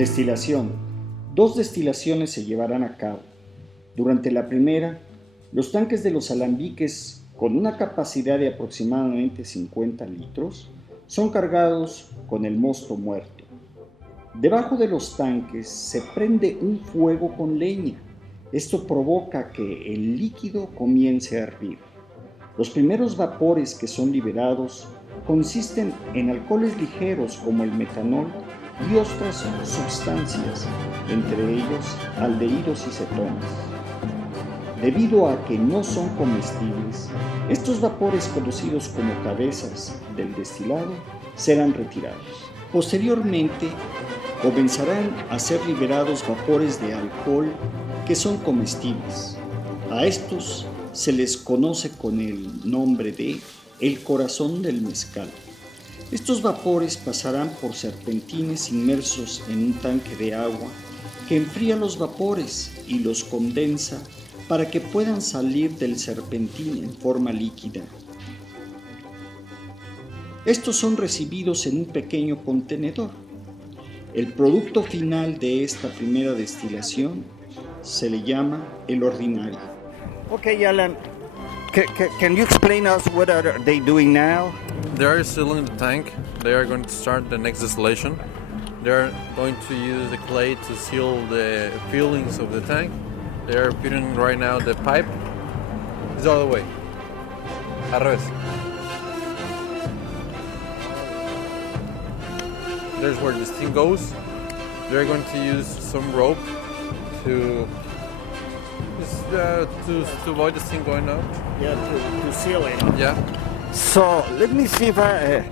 Destilación. Dos destilaciones se llevarán a cabo. Durante la primera, los tanques de los alambiques, con una capacidad de aproximadamente 50 litros, son cargados con el mosto muerto. Debajo de los tanques se prende un fuego con leña. Esto provoca que el líquido comience a hervir. Los primeros vapores que son liberados consisten en alcoholes ligeros como el metanol y otras sustancias, entre ellos aldehídos y cetonas. Debido a que no son comestibles, estos vapores conocidos como cabezas del destilado serán retirados. Posteriormente, comenzarán a ser liberados vapores de alcohol que son comestibles. A estos se les conoce con el nombre de el corazón del mezcal. Estos vapores pasarán por serpentines inmersos en un tanque de agua que enfría los vapores y los condensa para que puedan salir del serpentín en forma líquida. Estos son recibidos en un pequeño contenedor. El producto final de esta primera destilación se le llama el ordinario. Okay, Alan, can you explain us what are they doing now? They are sealing the tank. They are going to start the next distillation. They are going to use the clay to seal the fillings of the tank. They are putting right now the pipe. It's all the way. Al revés. There's where this thing goes. They're going to use some rope to avoid this thing going out. Yeah, to seal it. Yeah. So let me see if I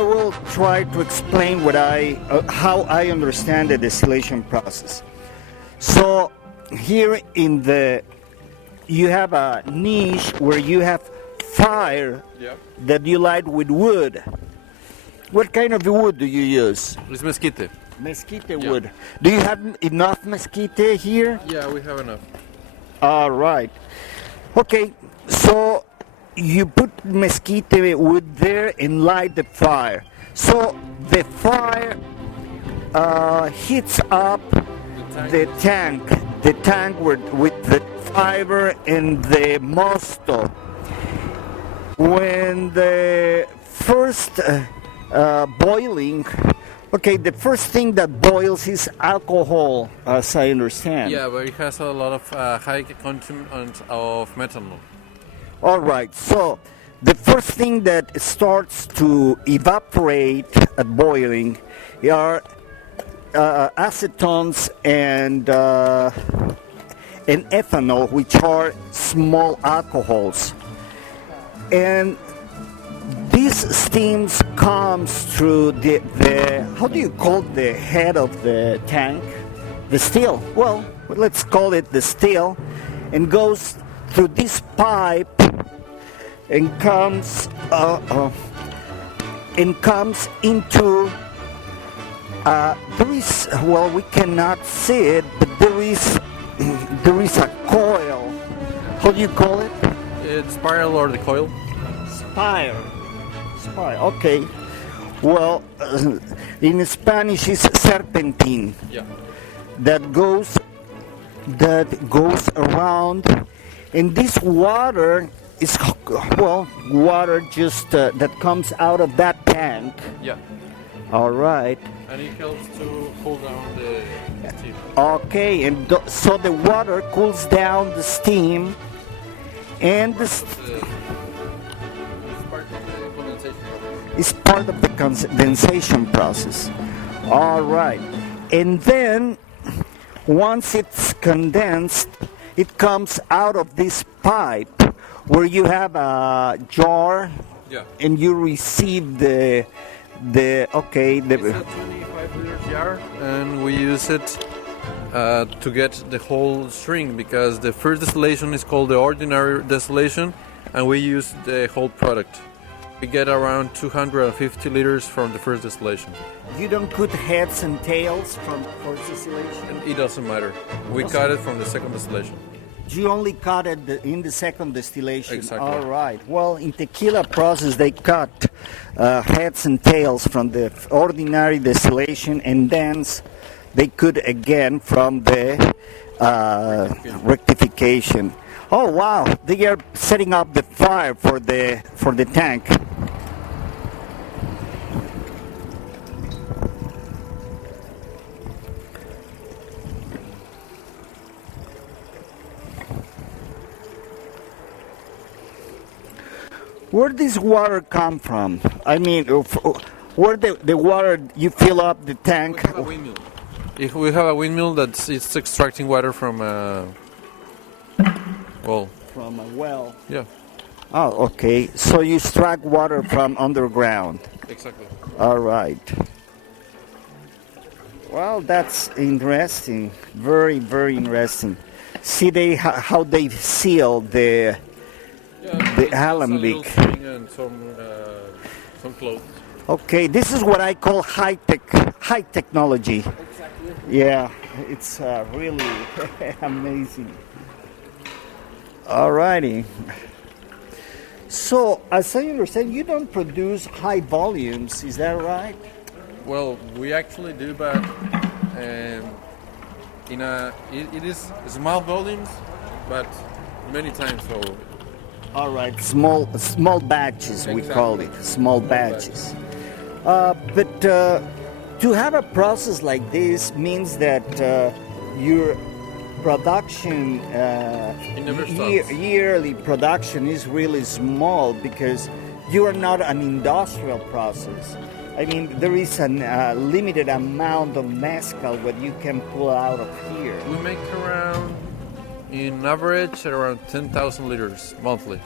will try to explain how I understand the distillation process. So here you have a niche where you have fire that you light with wood. What kind of wood do you use? It's mesquite. Mesquite wood. Do you have enough mesquite here? Yeah, we have enough. All right. Okay, so you put mesquite wood there and light the fire. So the fire heats up the tank with the fiber and the mosto. When the first boiling, okay, the first thing that boils is alcohol, as I understand. Yeah, but it has a lot of high content of methanol. All right, so the first thing that starts to evaporate at boiling are acetones and ethanol, which are small alcohols. And this steams comes through the how do you call the head of the tank? The still. Well, let's call it the still, and goes through this pipe and comes into there is, well, we cannot see it, but there is a coil. How do you call it? It's spiral or the coil. Spire. Okay. Well, in Spanish it's serpentine. Yeah. That goes around, and this water is water just that comes out of that tank. Yeah. All right. And it helps to cool down the steam. Okay, and so the water cools down the steam, and it's part of the condensation process. All right, and then once it's condensed, it comes out of this pipe where you have a jar, and you receive the It's a 25-liter jar, and we use it to get the whole string, because the first distillation is called the ordinary distillation, and we use the whole product. We get around 250 liters from the first distillation. You don't cut heads and tails from first distillation? And it doesn't matter. We cut it from the second distillation. You only cut it in the second distillation. Exactly. All right. Well, in tequila process, they cut heads and tails from the ordinary distillation, and then they could again from the rectification. Oh wow, they are setting up the fire for the tank. Where does water come from? I mean, where the water you fill up the tank? We have a windmill. If we have a windmill that's it's extracting water from well. From a well. Yeah. Oh, okay. So you extract water from underground. Exactly. All right. Well, that's interesting. Very, very interesting. See how they seal the alembic. And some clothes. Okay, this is what I call high technology. Exactly. Yeah, it's really amazing. Alrighty. So, as I understand, you don't produce high volumes, is that right? Well, we actually do, but it is small volumes, but many times so. All right, small batches, we call it, small batches. But to have a process like this means that your production, yearly production is really small because you are not an industrial process. I mean, there is a limited amount of mezcal that you can pull out of here. We make around, in average, around 10,000 liters monthly.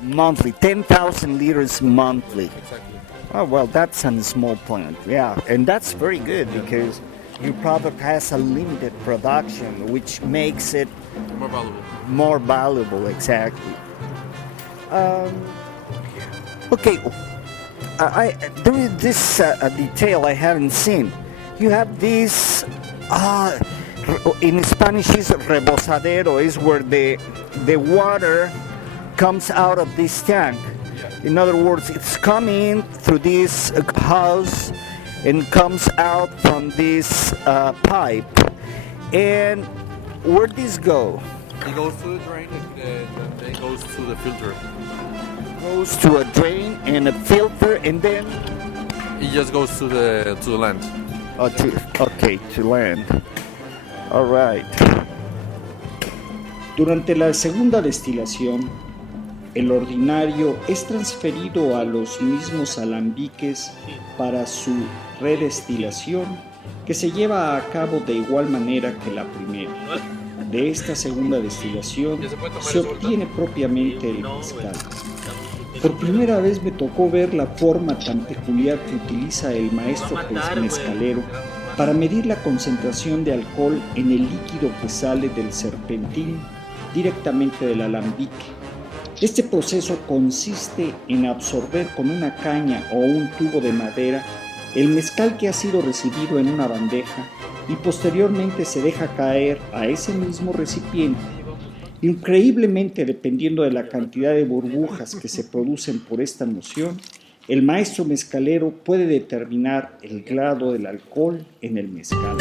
Monthly, 10,000 liters monthly. Exactly. Oh, well, that's a small plant, yeah. And that's very good because your product has a limited production, which makes it More valuable. more valuable, exactly. Okay, there is this detail I haven't seen. You have this, in Spanish is rebosadero, is where the water comes out of this tank. In other words, it's coming through this house and comes out from this pipe. And where does this go? It goes to the drain and then it goes to the filter. Goes to a drain and a filter, and then It just goes to the land. to land. All right. Durante la segunda destilación, el ordinario es transferido a los mismos alambiques para su redestilación, que se lleva a cabo de igual manera que la primera. De esta segunda destilación se obtiene propiamente el mezcal. Por primera vez me tocó ver la forma tan peculiar que utiliza el maestro mezcalero para medir la concentración de alcohol en el líquido que sale del serpentín directamente del alambique. Este proceso consiste en absorber con una caña o un tubo de madera el mezcal que ha sido recibido en una bandeja y posteriormente se deja caer a ese mismo recipiente. Increíblemente, dependiendo de la cantidad de burbujas que se producen por esta moción, el maestro mezcalero puede determinar el grado del alcohol en el mezcal.